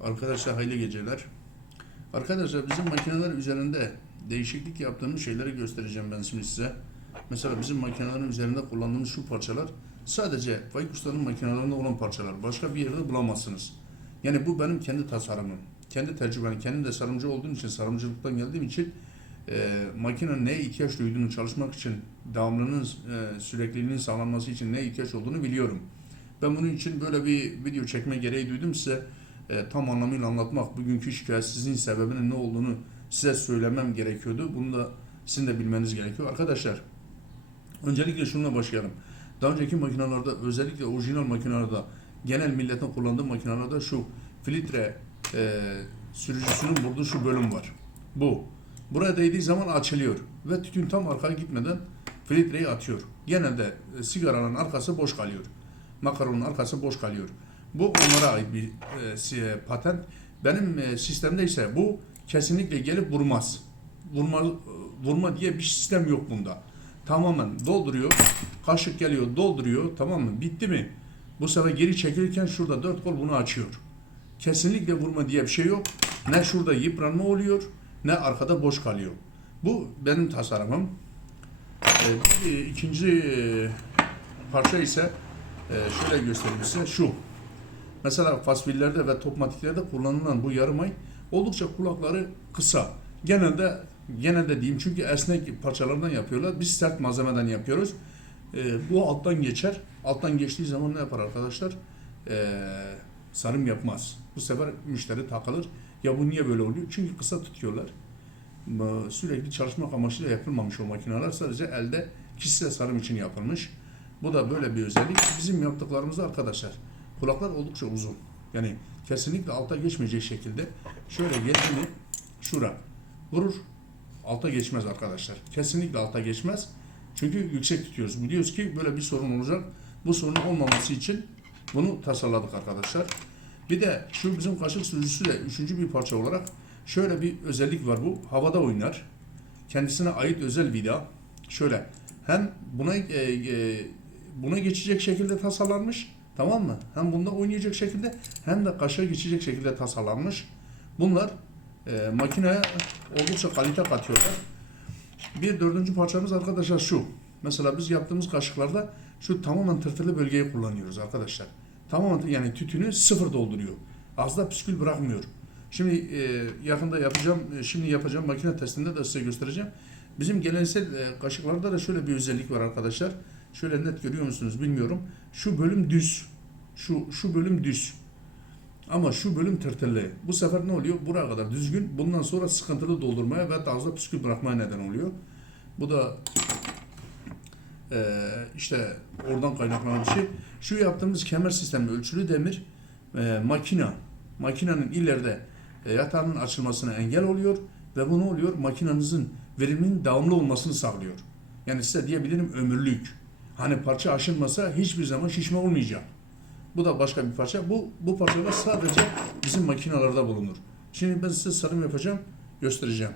Arkadaşlar hayırlı geceler. Arkadaşlar bizim makineler üzerinde değişiklik yaptığımız şeyleri göstereceğim ben şimdi size. Mesela bizim makinelerin üzerinde kullandığımız şu parçalar sadece Faik Usta'nın makinelerinde olan parçalar. Başka bir yerde bulamazsınız. Yani bu benim kendi tasarımım. Kendi tecrübem. Kendim de sarımcı olduğum için, sarımcılıktan geldiğim için e, makinenin neye ihtiyaç duyduğunu çalışmak için, devamlılığının, e, sürekliliğinin sağlanması için neye ihtiyaç olduğunu biliyorum. Ben bunun için böyle bir video çekme gereği duydum size e, tam anlamıyla anlatmak, bugünkü şikayetsizliğin sebebinin ne olduğunu size söylemem gerekiyordu. Bunu da sizin de bilmeniz gerekiyor. Arkadaşlar, öncelikle şununla başlayalım. Daha önceki makinalarda, özellikle orijinal makinalarda, genel milletin kullandığı makinalarda şu filtre e, sürücüsünün vurduğu şu bölüm var. Bu. Buraya değdiği zaman açılıyor ve tütün tam arkaya gitmeden filtreyi atıyor. Genelde e, sigaranın arkası boş kalıyor. Makaronun arkası boş kalıyor. Bu onlara ait bir e, si- patent. Benim e, sistemde ise bu kesinlikle gelip vurmaz. Vurma, vurma diye bir sistem yok bunda. Tamamen dolduruyor. Kaşık geliyor dolduruyor. Tamam mı? Bitti mi? Bu sefer geri çekilirken şurada dört kol bunu açıyor. Kesinlikle vurma diye bir şey yok. Ne şurada yıpranma oluyor ne arkada boş kalıyor. Bu benim tasarımım. E, ikinci e, parça ise e, şöyle göstereyim size şu. Mesela fasfillerde ve topmatiklerde kullanılan bu yarım ay oldukça kulakları kısa. Genelde genelde diyeyim çünkü esnek parçalardan yapıyorlar. Biz sert malzemeden yapıyoruz. E, bu alttan geçer. Alttan geçtiği zaman ne yapar arkadaşlar? E, sarım yapmaz. Bu sefer müşteri takılır. Ya bu niye böyle oluyor? Çünkü kısa tutuyorlar. Ma- Sürekli çalışmak amaçlı yapılmamış o makineler. Sadece elde kişisel sarım için yapılmış. Bu da böyle bir özellik. Bizim yaptıklarımızda arkadaşlar kulaklar oldukça uzun. Yani kesinlikle alta geçmeyecek şekilde şöyle geldiğini şura vurur. Alta geçmez arkadaşlar. Kesinlikle alta geçmez. Çünkü yüksek tutuyoruz. Biliyoruz ki böyle bir sorun olacak. Bu sorunun olmaması için bunu tasarladık arkadaşlar. Bir de şu bizim kaşık sürücüsü de üçüncü bir parça olarak şöyle bir özellik var bu. Havada oynar. Kendisine ait özel vida. Şöyle hem buna e, e, buna geçecek şekilde tasarlanmış. Tamam mı? Hem bunda oynayacak şekilde hem de kaşığa geçecek şekilde tasarlanmış. Bunlar e, makineye oldukça kalite katıyorlar. Bir dördüncü parçamız arkadaşlar şu. Mesela biz yaptığımız kaşıklarda şu tamamen tırtılı bölgeyi kullanıyoruz arkadaşlar. Tamamen yani tütünü sıfır dolduruyor. Az da püskül bırakmıyor. Şimdi e, yakında yapacağım, e, şimdi yapacağım makine testinde de size göstereceğim. Bizim geleneksel e, kaşıklarda da şöyle bir özellik var arkadaşlar. Şöyle net görüyor musunuz bilmiyorum. Şu bölüm düz. Şu şu bölüm düz. Ama şu bölüm tırtıllı. Bu sefer ne oluyor? Buraya kadar düzgün. Bundan sonra sıkıntılı doldurmaya ve daha fazla püskül bırakmaya neden oluyor. Bu da eee, işte oradan kaynaklanan bir şey. Şu yaptığımız kemer sistemi ölçülü demir eee, makina. Makinenin ileride e, yatağının açılmasına engel oluyor ve bu ne oluyor? Makinenizin veriminin devamlı olmasını sağlıyor. Yani size diyebilirim ömürlük. Hani parça aşınmasa hiçbir zaman şişme olmayacak. Bu da başka bir parça. Bu bu parçalar sadece bizim makinalarda bulunur. Şimdi ben size sarım yapacağım, göstereceğim.